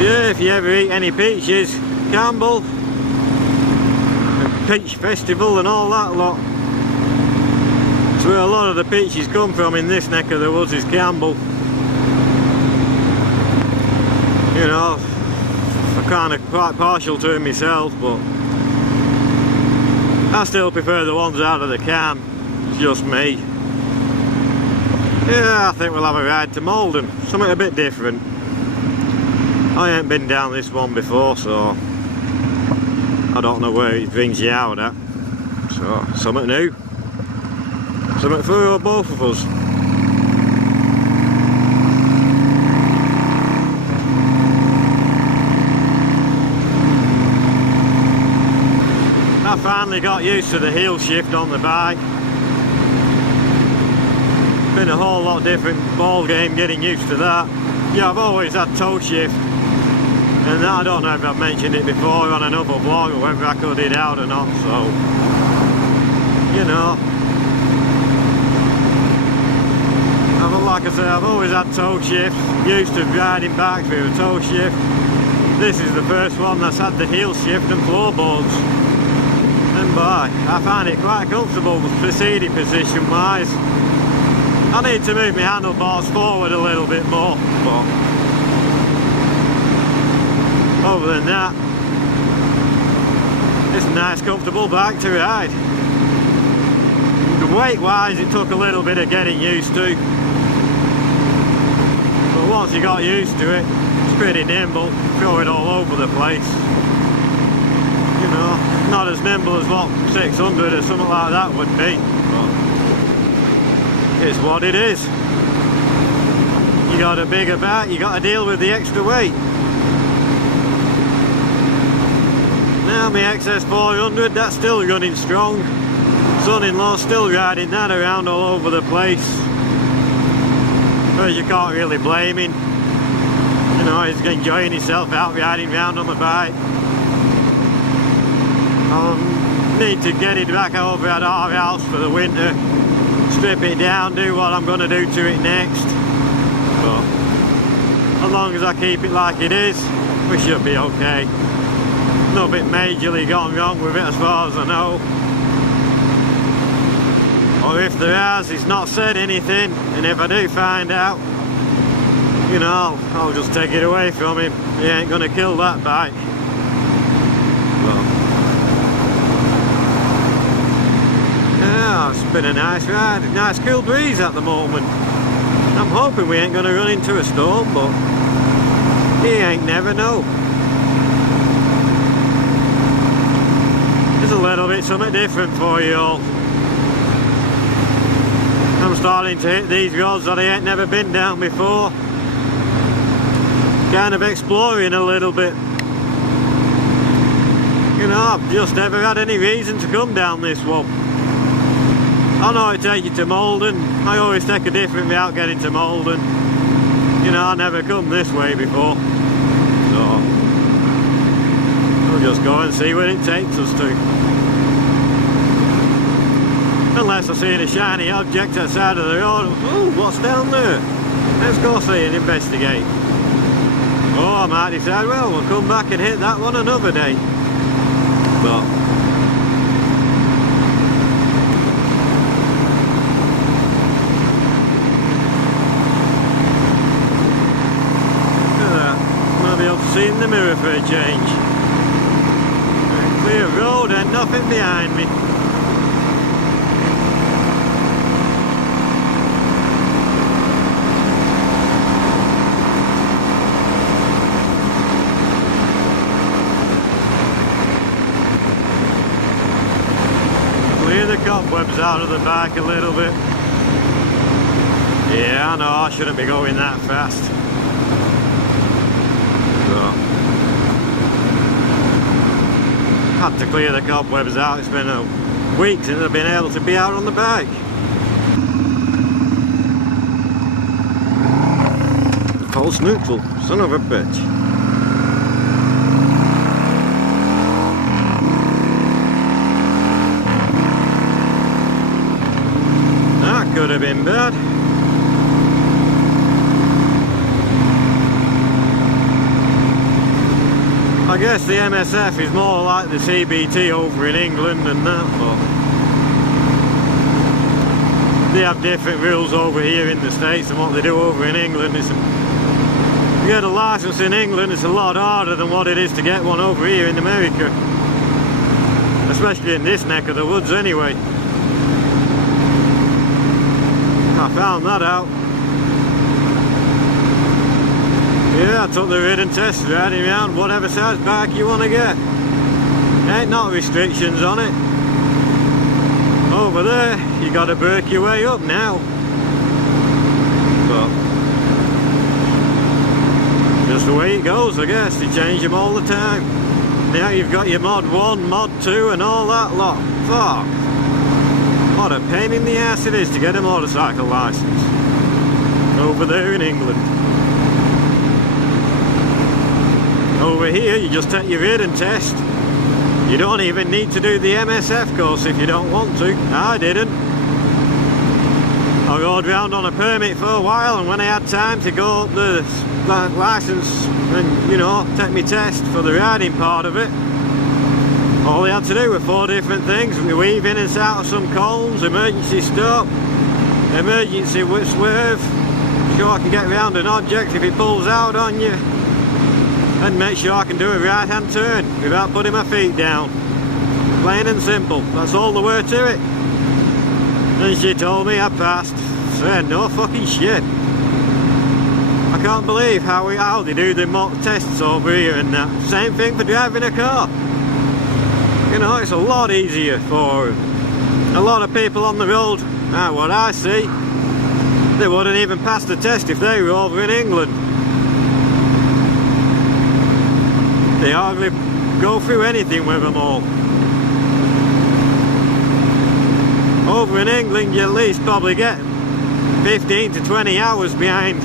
Yeah, if you ever eat any peaches, Campbell, Peach Festival and all that lot. That's where a lot of the peaches come from in this neck of the woods, is Campbell. You know, I'm kind of quite partial to it myself, but I still prefer the ones out of the can. It's just me. Yeah, I think we'll have a ride to Malden, something a bit different. I ain't been down this one before, so I don't know where it brings you out at. So, something new. Something for both of us. I finally got used to the heel shift on the bike. Been a whole lot different ball game getting used to that. Yeah, I've always had toe shift, and I don't know if I've mentioned it before on another vlog or whether I cut it out or not, so you know. Like I say, I've always had toe shift, used to riding bikes with a toe shift. This is the first one that's had the heel shift and floorboards. And boy, I find it quite comfortable proceeding position wise. I need to move my handlebars forward a little bit more, but other than that, it's a nice comfortable bike to ride. Weight wise, it took a little bit of getting used to. Once you got used to it, it's pretty nimble, throw it all over the place. You know, not as nimble as what 600 or something like that would be, but it's what it is. You got a bigger bike, you got to deal with the extra weight. Now my XS 400, that's still running strong. Son-in-law's still riding that around all over the place. But you can't really blame him. You know, he's enjoying himself out riding around on the bike. I need to get it back over at our house for the winter, strip it down, do what I'm going to do to it next. But as long as I keep it like it is, we should be okay. Nothing majorly gone wrong with it as far as I know. Or if there has, he's not said anything, and if I do find out, you know, I'll just take it away from him. He ain't gonna kill that bike. Well, yeah, it's been a nice ride, a nice cool breeze at the moment. I'm hoping we ain't gonna run into a storm, but he ain't never know. There's a little bit something different for you all. I'm starting to hit these roads that I ain't never been down before. Kind of exploring a little bit. You know, I've just never had any reason to come down this one. I know it takes you to Malden. I always take a different route getting to Malden. You know, I never come this way before. So, we'll just go and see where it takes us to. Unless I see a shiny object outside of the road. Ooh, what's down there? Let's go see and investigate. Or I might decide, well, we'll come back and hit that one another day. But might be able to see in the mirror for a change. Clear road and nothing behind me. The cobwebs out of the bike a little bit. Yeah, I know, I shouldn't be going that fast. So, had to clear the cobwebs out. It's been a week since I've been able to be out on the bike. False neutral, son of a bitch. Could have been bad. I guess the MSF is more like the CBT over in England and that, but they have different rules over here in the States than what they do over in England. To get a license in England, it's a lot harder than what it is to get one over here in America. Especially in this neck of the woods anyway. I found that out. Yeah, I took the ridden test, riding around whatever size bike you want to get. Ain't no restrictions on it. Over there, you got to work your way up now. But just the way it goes, I guess. They change them all the time. Now you've got your mod 1, mod 2 and all that lot. Fuck. What a pain in the ass it is to get a motorcycle license over there in England. Over here you just take your ridden test. You don't even need to do the MSF course if you don't want to. I didn't. I rode around on a permit for a while, and when I had time to go up the license and, you know, take my test for the riding part of it, all I had to do were 4 different things. We weave in and out of some cones, emergency stop, emergency swerve, sure I can get around an object if it pulls out on you, and make sure I can do a right hand turn without putting my feet down. Plain and simple, that's all there were to it. And she told me I passed. Saying no fucking shit. I can't believe how they do the mock tests over here and that. Same thing for driving a car. You know, it's a lot easier for a lot of people on the road. Now what I see, they wouldn't even pass the test if they were over in England. They hardly go through anything with them all. Over in England you at least probably get 15 to 20 hours behind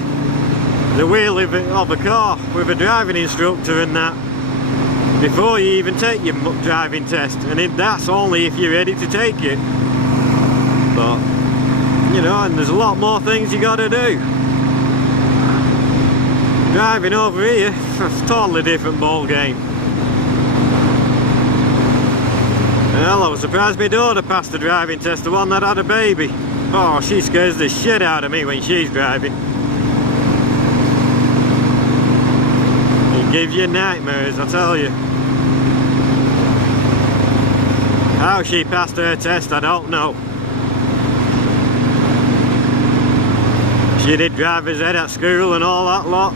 the wheel of a car with a driving instructor and that before you even take your driving test, and that's only if you're ready to take it. But you know, and there's a lot more things you got to do. Driving over here, it's a totally different ball game. Well, I was surprised my daughter passed the driving test, the one that had a baby. Oh, she scares the shit out of me when she's driving. It gives you nightmares, I tell you. How she passed her test, I don't know. She did driver's ed at school and all that lot.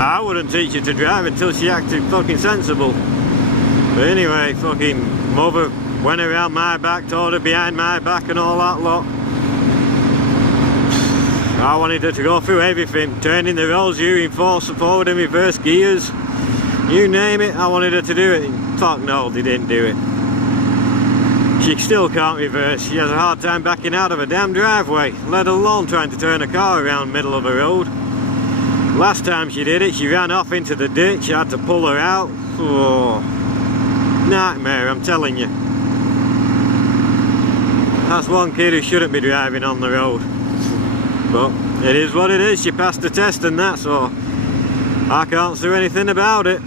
I wouldn't teach her to drive until she acted fucking sensible. But anyway, fucking mother went around my back, told her behind my back and all that lot. I wanted her to go through everything, turning the rolls, using forward and reverse gears. You name it, I wanted her to do it. Fuck no, they didn't do it. She still can't reverse. She has a hard time backing out of a damn driveway, let alone trying to turn a car around middle of a road. Last time she did it, she ran off into the ditch. I had to pull her out. Oh, nightmare, I'm telling you. That's one kid who shouldn't be driving on the road. But it is what it is. She passed the test and that, so I can't do anything about it.